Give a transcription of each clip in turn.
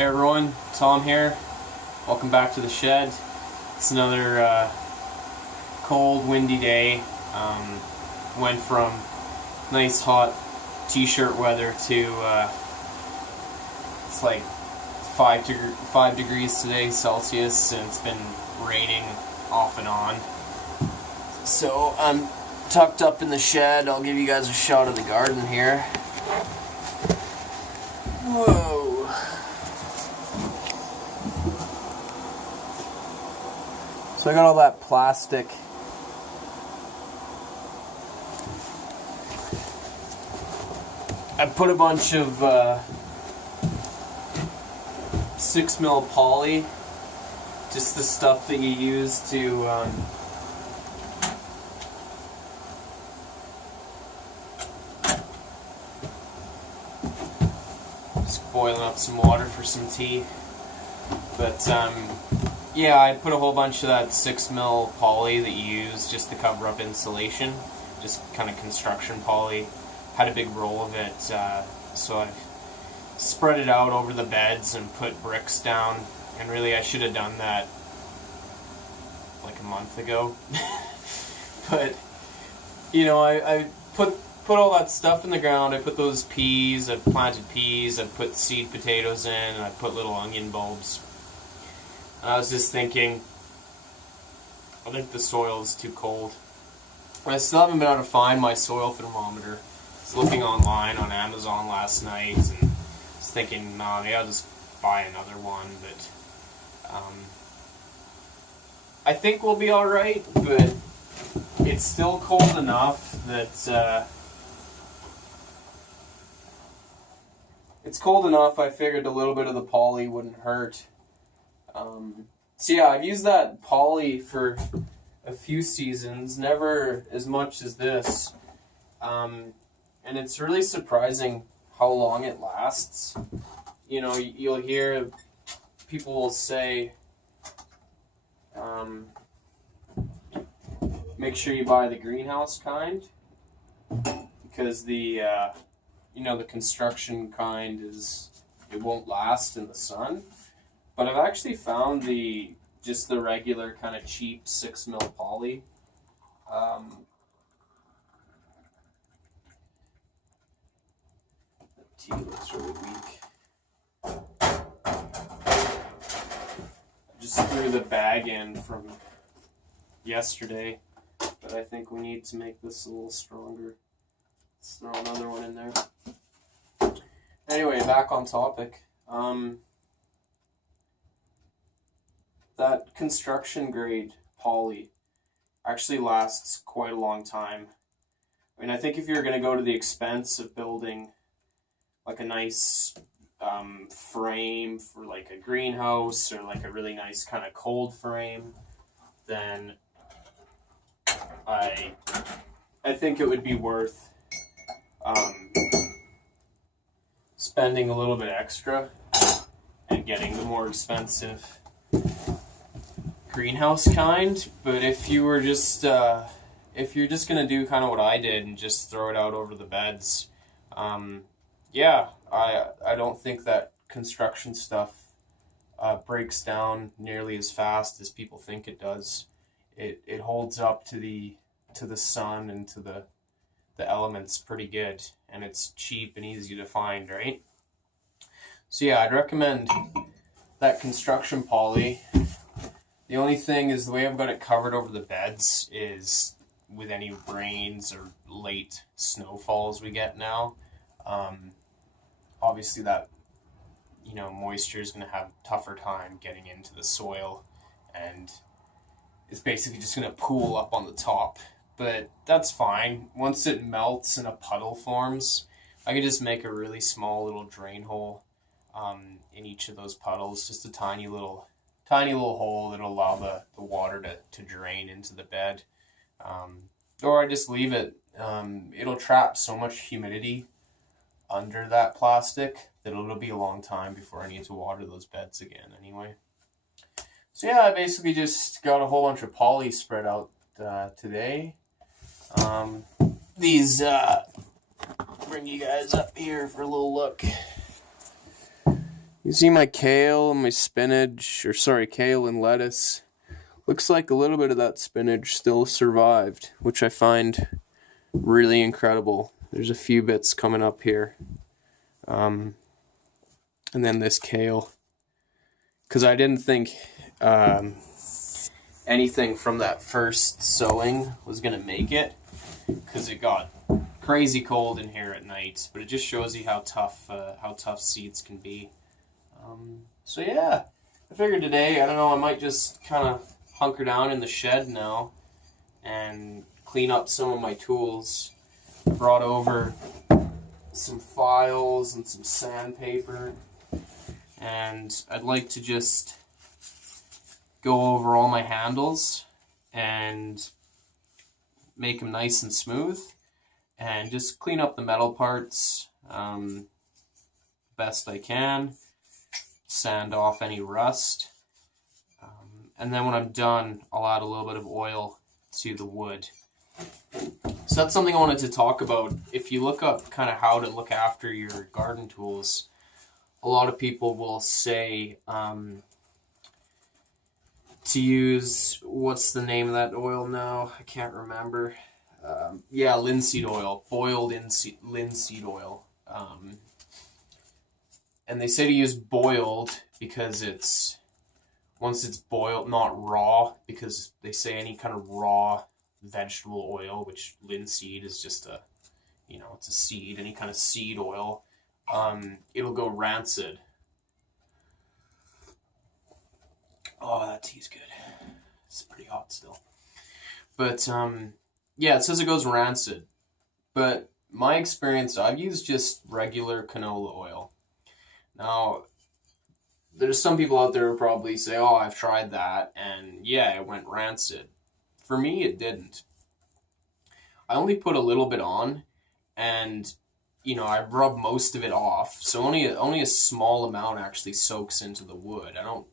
Hey everyone, Tom here. Welcome back to the shed. It's another cold, windy day. Went from nice hot t-shirt weather to it's like 5 degrees today Celsius, and it's been raining off and on. So I'm tucked up in the shed. I'll give you guys a shot of the garden here. Whoa. So I got all that plastic I put a bunch of 6mm poly, just the stuff that you use to just boiling up some water for some tea. But yeah, I put a whole bunch of that 6mm poly that you use just to cover up insulation, just kind of construction poly. Had a big roll of it, so I've spread it out over the beds and put bricks down. And really, I should have done that like a month ago. But you know, I put all that stuff in the ground. I put those peas. I've planted peas. I've put seed potatoes in, and I put little onion bulbs. I was just thinking, I think the soil is too cold. I still haven't been able to find my soil thermometer. I was looking online on Amazon last night and was thinking, nah, maybe I'll just buy another one. But I think we'll be alright, but it's still cold enough that it's cold enough I figured a little bit of the poly wouldn't hurt. So yeah, I've used that poly for a few seasons, never as much as this, and it's really surprising how long it lasts. You know, you'll hear people will say, make sure you buy the greenhouse kind, because the you know, the construction kind it won't last in the sun. But I've actually found just the regular kind of cheap 6mm poly. The tea looks really weak. I just threw the bag in from yesterday, but I think we need to make this a little stronger. Let's throw another one in there. Anyway, back on topic. That construction grade poly actually lasts quite a long time. I mean, I think if you're going to go to the expense of building like a nice frame for like a greenhouse, or like a really nice kind of cold frame, then I think it would be worth spending a little bit extra and getting the more expensive greenhouse kind. But if you're just gonna do kind of what I did and just throw it out over the beds, yeah, I don't think that construction stuff breaks down nearly as fast as people think it does. It holds up to the sun and to the elements pretty good, and it's cheap and easy to find, right? So yeah, I'd recommend that construction poly. The only thing is, the way I've got it covered over the beds is with any rains or late snowfalls we get now. Obviously that, you know, moisture is going to have a tougher time getting into the soil, and it's basically just going to pool up on the top. But that's fine. Once it melts and a puddle forms, I can just make a really small little drain hole in each of those puddles, just a tiny little hole that'll allow the water to drain into the bed. Or I just leave it. It'll trap so much humidity under that plastic that it'll be a long time before I need to water those beds again anyway. So yeah, I basically just got a whole bunch of poly spread out today. These bring you guys up here for a little look. You see my kale and my spinach, or sorry, kale and lettuce. Looks like a little bit of that spinach still survived, which I find really incredible. There's a few bits coming up here. And then this kale. Because I didn't think anything from that first sowing was going to make it. Because it got crazy cold in here at night. But it just shows you how tough seeds can be. So yeah, I figured today, I don't know, I might just kind of hunker down in the shed now and clean up some of my tools. Brought over some files and some sandpaper, and I'd like to just go over all my handles and make them nice and smooth and just clean up the metal parts best I can. Sand off any rust, and then when I'm done, I'll add a little bit of oil to the wood. So that's something I wanted to talk about. If you look up kind of how to look after your garden tools, a lot of people will say to use, what's the name of that oil now? I can't remember. Yeah, linseed oil, boiled linseed oil. And they say to use boiled because once it's boiled, not raw, because they say any kind of raw vegetable oil, which linseed is just it's a seed, any kind of seed oil, it'll go rancid. Oh, that tea's good. It's pretty hot still. But, yeah, it says it goes rancid. But my experience, I've used just regular canola oil. Now, there's some people out there who probably say, oh, I've tried that, and yeah, it went rancid. For me, it didn't. I only put a little bit on, and, I rub most of it off, so only a small amount actually soaks into the wood. I don't,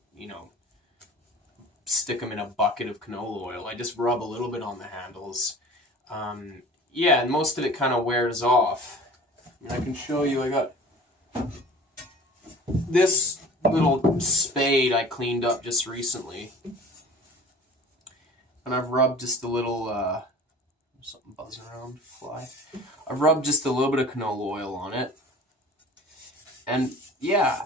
stick them in a bucket of canola oil. I just rub a little bit on the handles. Yeah, and most of it kind of wears off. I can show you, I got this little spade I cleaned up just recently, and I've rubbed just a little, something buzzing around, fly. I've rubbed just a little bit of canola oil on it, and yeah,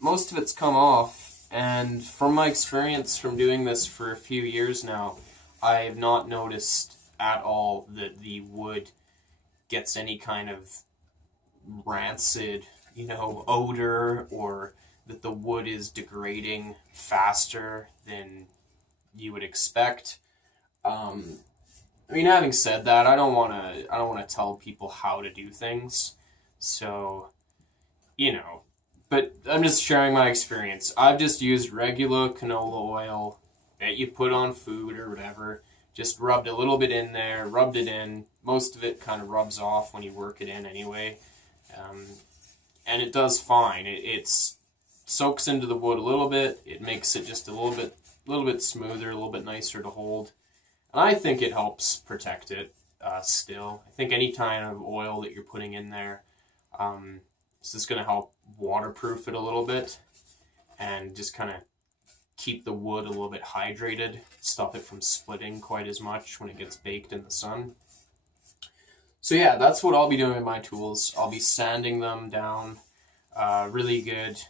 most of it's come off, and from my experience from doing this for a few years now, I have not noticed at all that the wood gets any kind of rancid odor, or that the wood is degrading faster than you would expect. Having said that, I don't want to tell people how to do things. So, but I'm just sharing my experience. I've just used regular canola oil that you put on food or whatever. Just rubbed a little bit in there, rubbed it in. Most of it kind of rubs off when you work it in anyway. And it does fine. It soaks into the wood a little bit. It makes it just a little bit smoother, a little bit nicer to hold. And I think it helps protect it still. I think any kind of oil that you're putting in there is just going to help waterproof it a little bit and just kind of keep the wood a little bit hydrated, stop it from splitting quite as much when it gets baked in the sun. So yeah, that's what I'll be doing with my tools. I'll be sanding them down really good,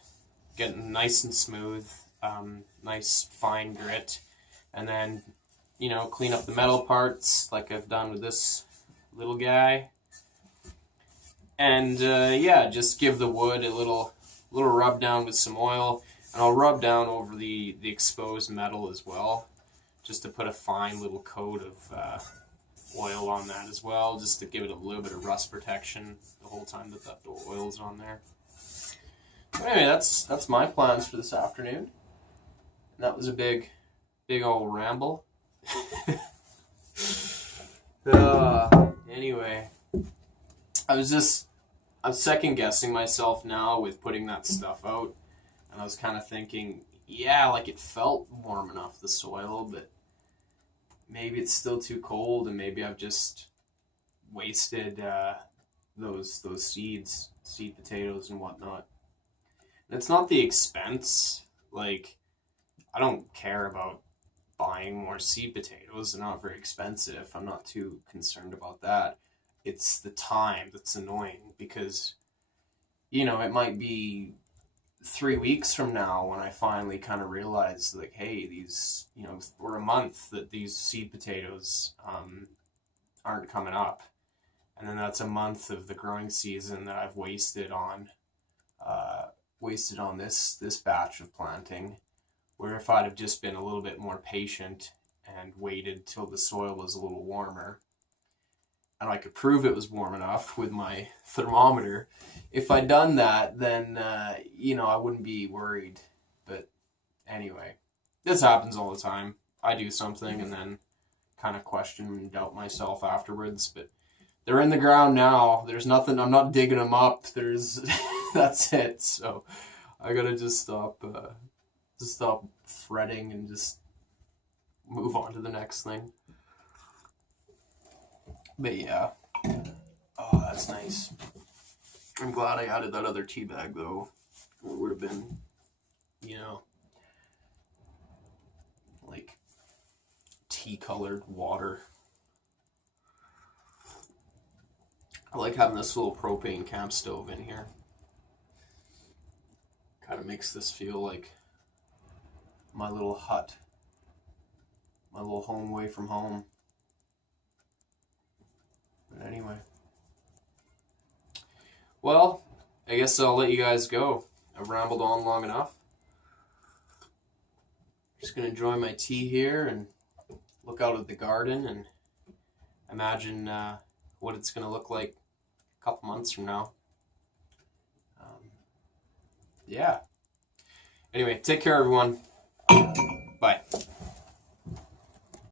getting nice and smooth, nice fine grit, and then, clean up the metal parts like I've done with this little guy. And yeah, just give the wood a little rub down with some oil, and I'll rub down over the exposed metal as well, just to put a fine little coat of oil on that as well, just to give it a little bit of rust protection the whole time that the oil's on there. But anyway, that's my plans for this afternoon. And that was a big old ramble. Anyway, I'm second guessing myself now with putting that stuff out, and I was kind of thinking, yeah, like it felt warm enough, the soil, but maybe it's still too cold, and maybe I've just wasted those seed potatoes and whatnot. It's not the expense. Like, I don't care about buying more seed potatoes. They're not very expensive. I'm not too concerned about that. It's the time that's annoying because, it might be 3 weeks from now when I finally kind of realize, like, hey, these, or a month that these seed potatoes aren't coming up. And then that's a month of the growing season that I've wasted on this batch of planting. Where if I'd have just been a little bit more patient and waited till the soil was a little warmer, and I could prove it was warm enough with my thermometer, if I'd done that, then I wouldn't be worried. But anyway, this happens all the time. I do something and then kind of question and doubt myself afterwards, but they're in the ground now. There's nothing, I'm not digging them up. That's it. So I gotta just stop fretting and just move on to the next thing. But yeah. Oh, that's nice. I'm glad I added that other tea bag though. It would have been, like tea colored water. I like having this little propane camp stove in here. Kind of makes this feel like my little hut, my little home away from home. But anyway, well, I guess I'll let you guys go. I've rambled on long enough. Just gonna enjoy my tea here and look out at the garden and imagine what it's gonna look like a couple months from now. Yeah. Anyway, take care, everyone.